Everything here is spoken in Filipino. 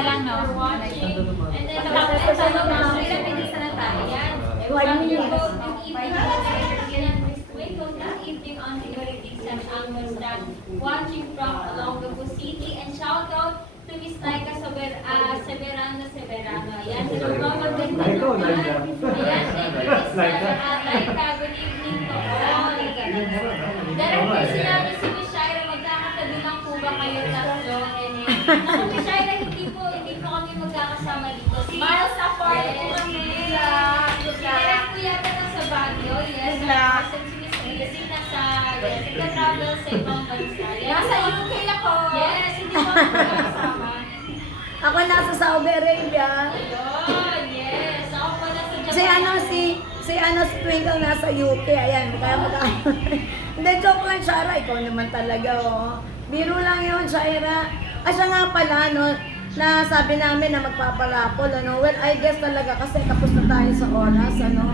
na lang, no? for watching. And then, ilang minutes na tayo yan. One minute. Good evening on the Heritage and Angles that watching from Olongapo City. And shout out to Miss Laika Severano. Ayan, nagmamaganda naman. Ayan, Miss Laika, good evening po. Dahil po sinabi si Miss Shaira, magkakatabi lang po ba kayo tatlo? Ako, Miss Shaira, hindi po kami magkakasama dito. Miles apart po kami. Direct po yata na sa Baguio. Yes, kasi si Miss Lizzie nasa nagka-travel sa ibang bansa. Nasa UK ako. Yes, hindi po kami magkakasama. Ako nasa Saudi Arabia. Ayun, yes. Ako po nasa Japan. Si Twinkle nasa UK. Ayan, kaya Hindi, joke lang, Shara. Ikaw naman talaga, oh. Biro lang yun, Shaira. Siya nga pala, no, na sabi namin na magpapalapol, ano. Well, I guess talaga kasi tapos na tayo sa oras, ano.